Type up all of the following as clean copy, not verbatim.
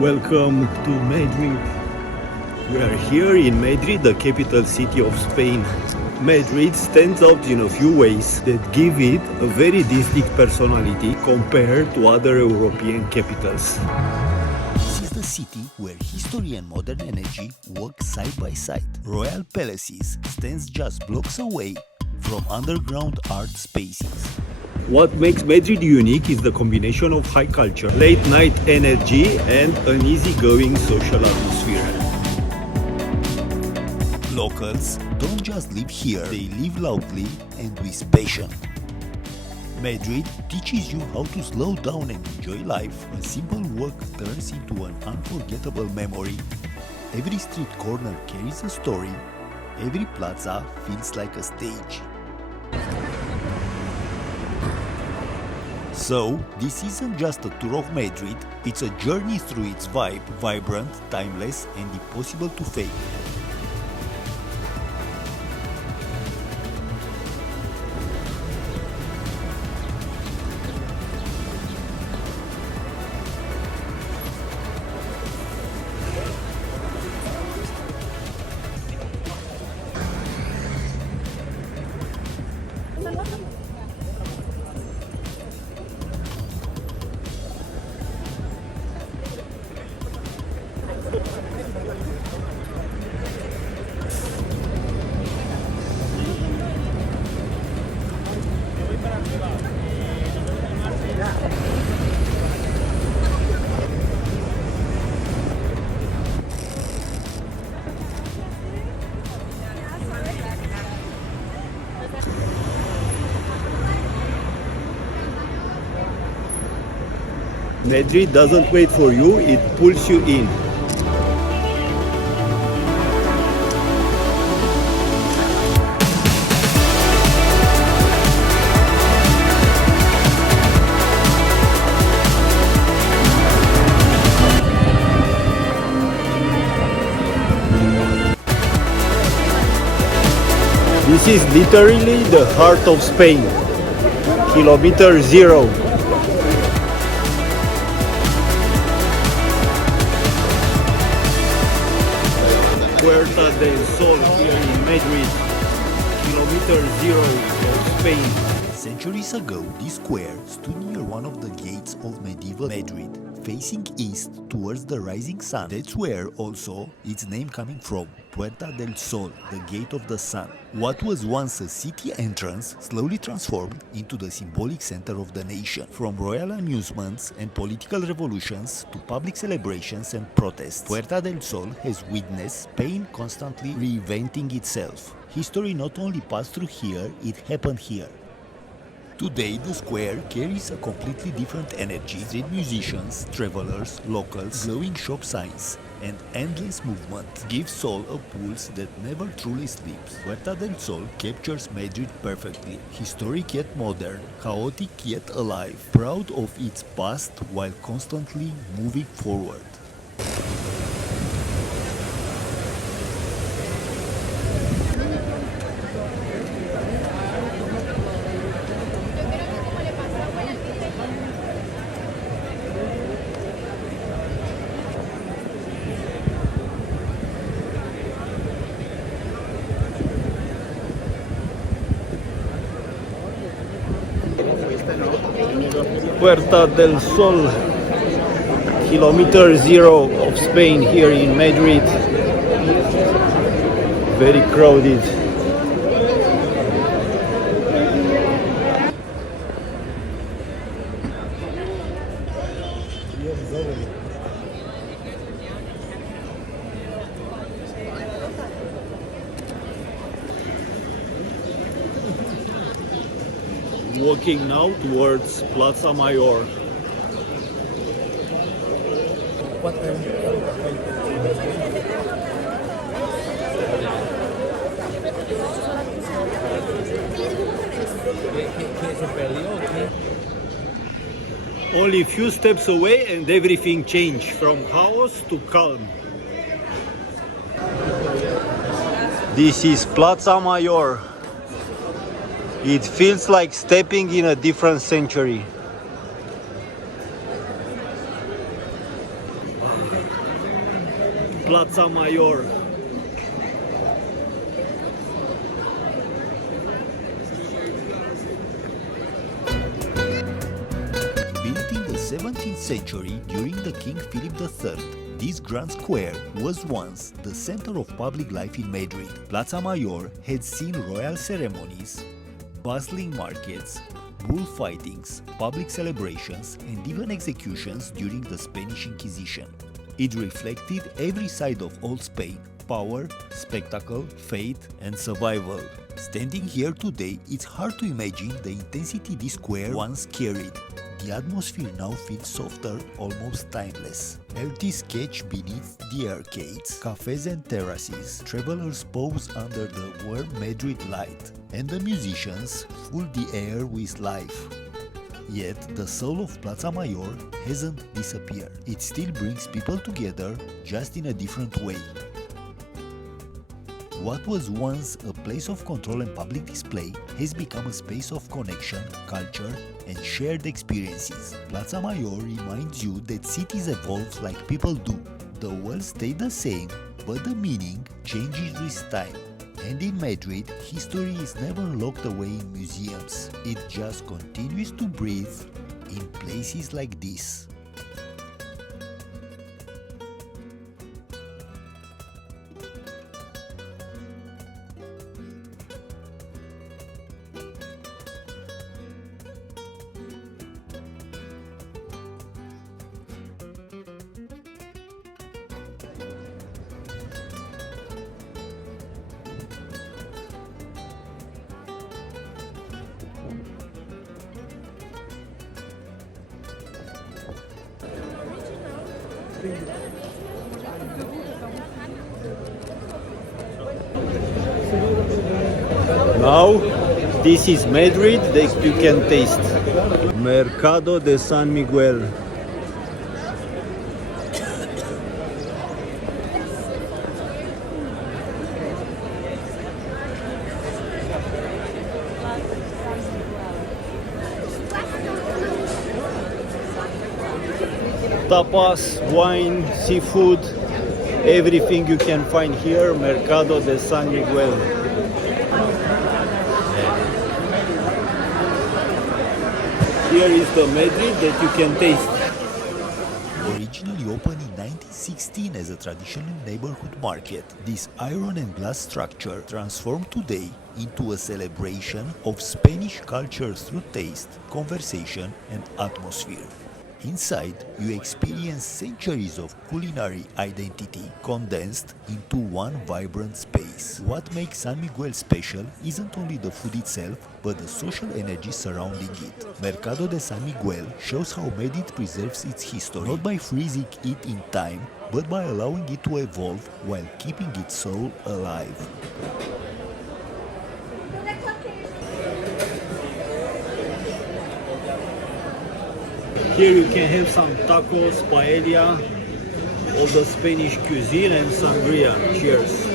Welcome to Madrid. We are here in Madrid, the capital city of Spain. Madrid stands out in a few ways that give it a very distinct personality compared to other European capitals. This is the city where history and modern energy work side by side. Royal Palaces stands just blocks away from underground art spaces. What makes Madrid unique is the combination of high culture, late-night energy, and an easygoing social atmosphere. Locals don't just live here, they live loudly and with passion. Madrid teaches you how to slow down and enjoy life. A simple walk turns into an unforgettable memory. Every street corner carries a story. Every plaza feels like a stage. So, this isn't just a tour of Madrid, it's a journey through its vibe, vibrant, timeless, and impossible to fake. Madrid doesn't wait for you, it pulls you in. This is literally the heart of Spain. Kilometer zero. Puerta del Sol here in Madrid, kilometer zero of Spain. Centuries ago, this square stood near one of the gates of medieval Madrid, facing east towards the rising sun. That's where also its name coming from, Puerta del Sol, the gate of the sun. What was once a city entrance slowly transformed into the symbolic center of the nation. From royal amusements and political revolutions to public celebrations and protests, Puerta del Sol has witnessed Spain constantly reinventing itself. History not only passed through here, it happened here. Today, the square carries a completely different energy. Street musicians, travelers, locals, glowing shop signs, and endless movement give Sol a pulse that never truly sleeps. Puerta del Sol captures Madrid perfectly. Historic yet modern, chaotic yet alive, proud of its past while constantly moving forward. Puerta del Sol, kilometer zero of Spain here in Madrid. Very crowded. Walking now towards Plaza Mayor. Only a few steps away and everything changed from chaos to calm. This is Plaza Mayor. It feels like stepping in a different century. Plaza Mayor. Built in the 17th century during the King Philip III, this grand square was once the center of public life in Madrid. Plaza Mayor had seen royal ceremonies, bustling markets, bullfightings, public celebrations, and even executions during the Spanish Inquisition. It reflected every side of old Spain: power, spectacle, fate, and survival. Standing here today, it's hard to imagine the intensity this square once carried. The atmosphere now feels softer, almost timeless. Empty sketch beneath the arcades, cafes and terraces, travelers pose under the warm Madrid light, and the musicians fill the air with life. Yet, the soul of Plaza Mayor hasn't disappeared. It still brings people together, just in a different way. What was once a place of control and public display has become a space of connection, culture, and shared experiences. Plaza Mayor reminds you that cities evolve like people do. The world stayed the same, but the meaning changes with time. And in Madrid, history is never locked away in museums. It just continues to breathe in places like this. Now, this is Madrid that you can taste. Mercado de San Miguel. Tapas, wine, seafood, everything you can find here, Mercado de San Miguel. Here is the Madrid that you can taste. Originally opened in 1916 as a traditional neighborhood market, this iron and glass structure transformed today into a celebration of Spanish culture through taste, conversation, and atmosphere. Inside, you experience centuries of culinary identity condensed into one vibrant space. What makes San Miguel special isn't only the food itself, but the social energy surrounding it. Mercado de San Miguel shows how Madrid preserves its history, not by freezing it in time, but by allowing it to evolve while keeping its soul alive. Here you can have some tacos, paella, all the Spanish cuisine and sangria. Cheers.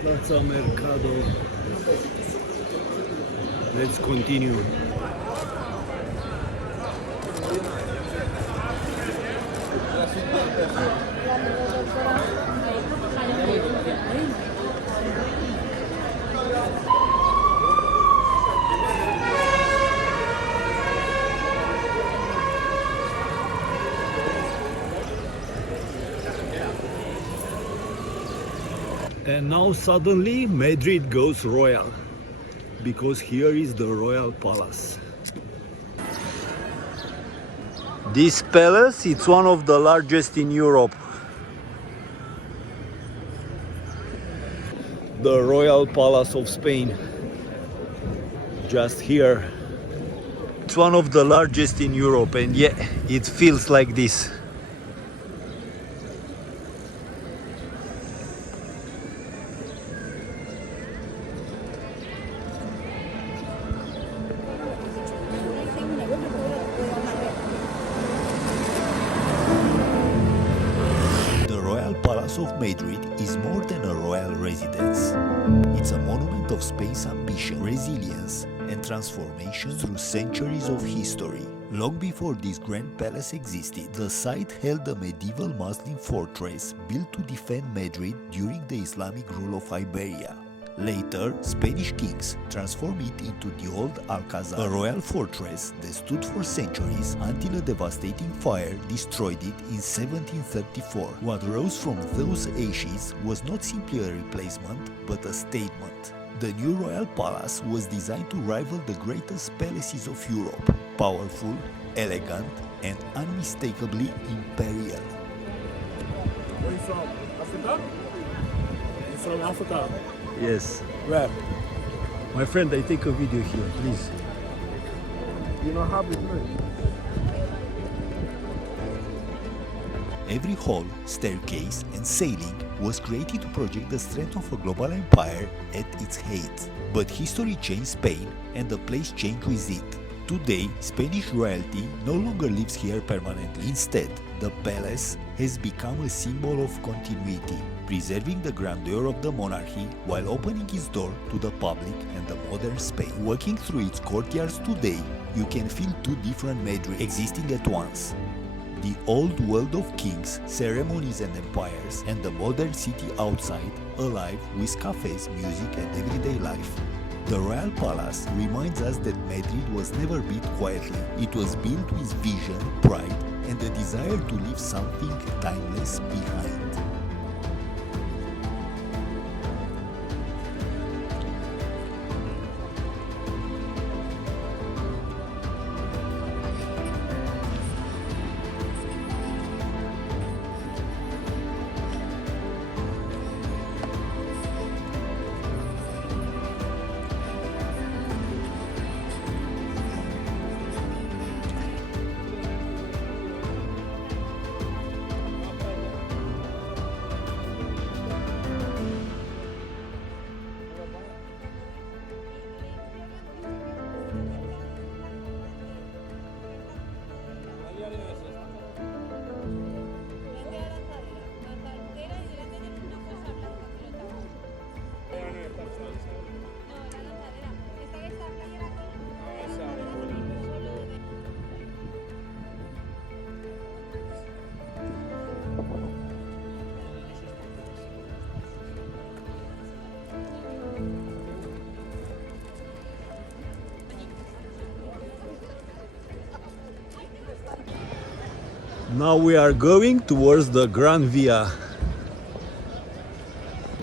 Plaza Mercado. Let's continue. And now suddenly Madrid goes royal, because here is the royal palace. This palace, it's one of the largest in Europe. The Royal Palace of Spain, just here. It's one of the largest in Europe, and yeah, it feels like this. The Royal Palace of Madrid is more than a royal residence. It's a monument of Spain's ambition, resilience, and transformation through centuries of history. Long before this grand palace existed, the site held a medieval Muslim fortress built to defend Madrid during the Islamic rule of Iberia. Later, Spanish kings transformed it into the old Alcazar, a royal fortress that stood for centuries until a devastating fire destroyed it in 1734. What rose from those ashes was not simply a replacement, but a statement. The new royal palace was designed to rival the greatest palaces of Europe, powerful, elegant, and unmistakably imperial. Where are you from? Africa? You're from Africa? Yes. Where? My friend, I take a video here, please. You know how big it Every hall, staircase, and ceiling was created to project the strength of a global empire at its height. But history changed Spain, and the place changed with it. Today, Spanish royalty no longer lives here permanently. Instead, the palace has become a symbol of continuity, preserving the grandeur of the monarchy while opening its door to the public and the modern Spain. Walking through its courtyards today, you can feel two different Madrid existing at once. The old world of kings, ceremonies and empires, and the modern city outside, alive with cafes, music and everyday life. The Royal Palace reminds us that Madrid was never built quietly. It was built with vision, pride, and the desire to leave something timeless behind. Now we are going towards the Gran Via.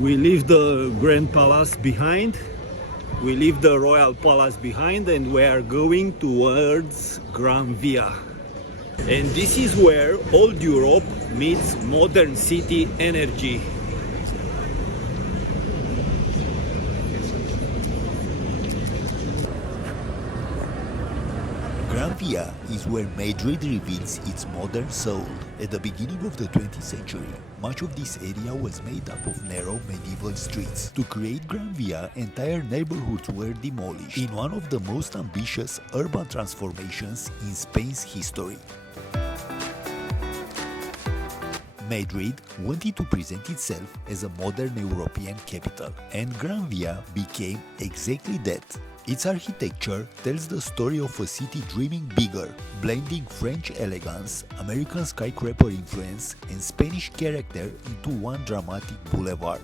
We leave the Grand Palace behind. We leave the Royal Palace behind and we are going towards Gran Via. And this is where old Europe meets modern city energy. Gran Via is where Madrid reveals its modern soul. At the beginning of the 20th century, much of this area was made up of narrow medieval streets. To create Gran Via, entire neighborhoods were demolished in one of the most ambitious urban transformations in Spain's history. Madrid wanted to present itself as a modern European capital, and Gran Via became exactly that. Its architecture tells the story of a city dreaming bigger, blending French elegance, American skyscraper influence, and Spanish character into one dramatic boulevard.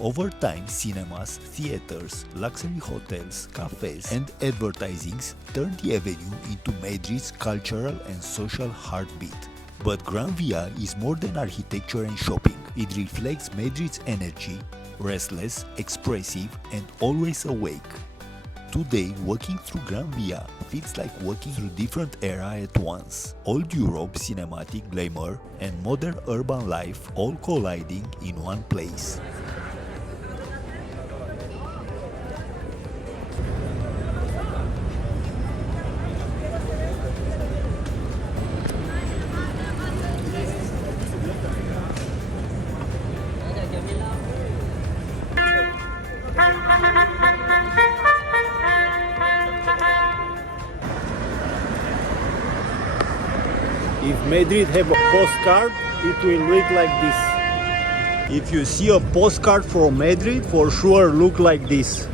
Over time, cinemas, theaters, luxury hotels, cafes, and advertisings turned the avenue into Madrid's cultural and social heartbeat. But Gran Via is more than architecture and shopping. It reflects Madrid's energy, restless, expressive, and always awake. Today, walking through Gran Via feels like walking through different eras at once. Old Europe, cinematic glamour, and modern urban life all colliding in one place. If Madrid have a postcard, it will look like this. If you see a postcard from Madrid, for sure look like this.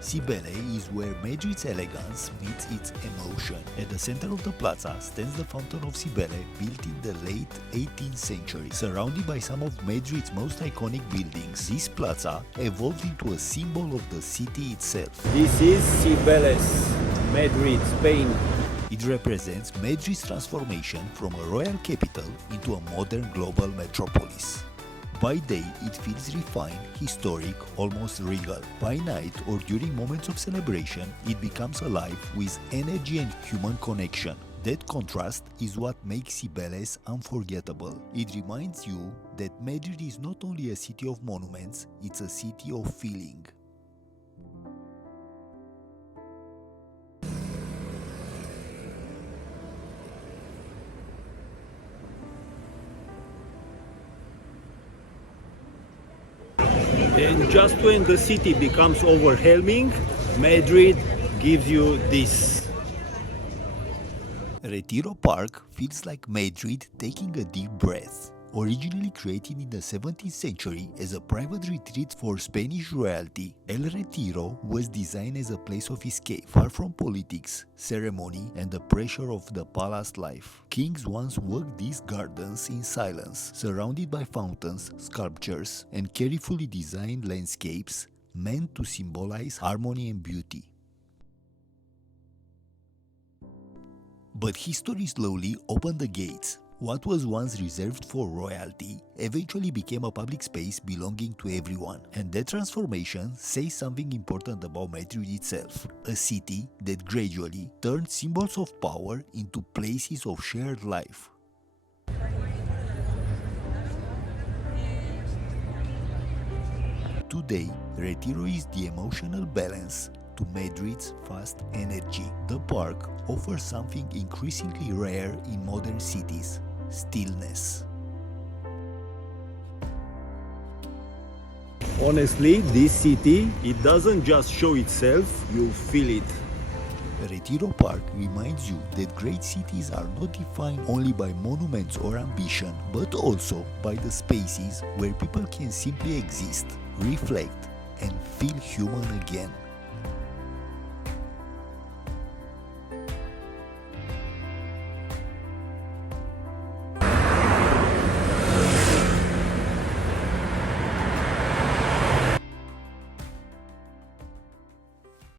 Cibeles is where Madrid's elegance meets its emotion. At the center of the plaza stands the Fountain of Cibeles, built in the late 18th century. Surrounded by some of Madrid's most iconic buildings, this plaza evolved into a symbol of the city itself. This is Cibeles, Madrid, Spain. It represents Madrid's transformation from a royal capital into a modern global metropolis. By day, it feels refined, historic, almost regal. By night or during moments of celebration, it becomes alive with energy and human connection. That contrast is what makes Cibeles unforgettable. It reminds you that Madrid is not only a city of monuments, it's a city of feeling. And just when the city becomes overwhelming, Madrid gives you this. Retiro Park feels like Madrid taking a deep breath. Originally created in the 17th century as a private retreat for Spanish royalty, El Retiro was designed as a place of escape, far from politics, ceremony, and the pressure of the palace life. Kings once walked these gardens in silence, surrounded by fountains, sculptures, and carefully designed landscapes meant to symbolize harmony and beauty. But history slowly opened the gates. What was once reserved for royalty eventually became a public space belonging to everyone, and that transformation says something important about Madrid itself, a city that gradually turned symbols of power into places of shared life. Today, Retiro is the emotional balance to Madrid's fast energy. The park offers something increasingly rare in modern cities: stillness. Honestly, this city, it doesn't just show itself, you feel it. Retiro Park reminds you that great cities are not defined only by monuments or ambition, but also by the spaces where people can simply exist, reflect, and feel human again.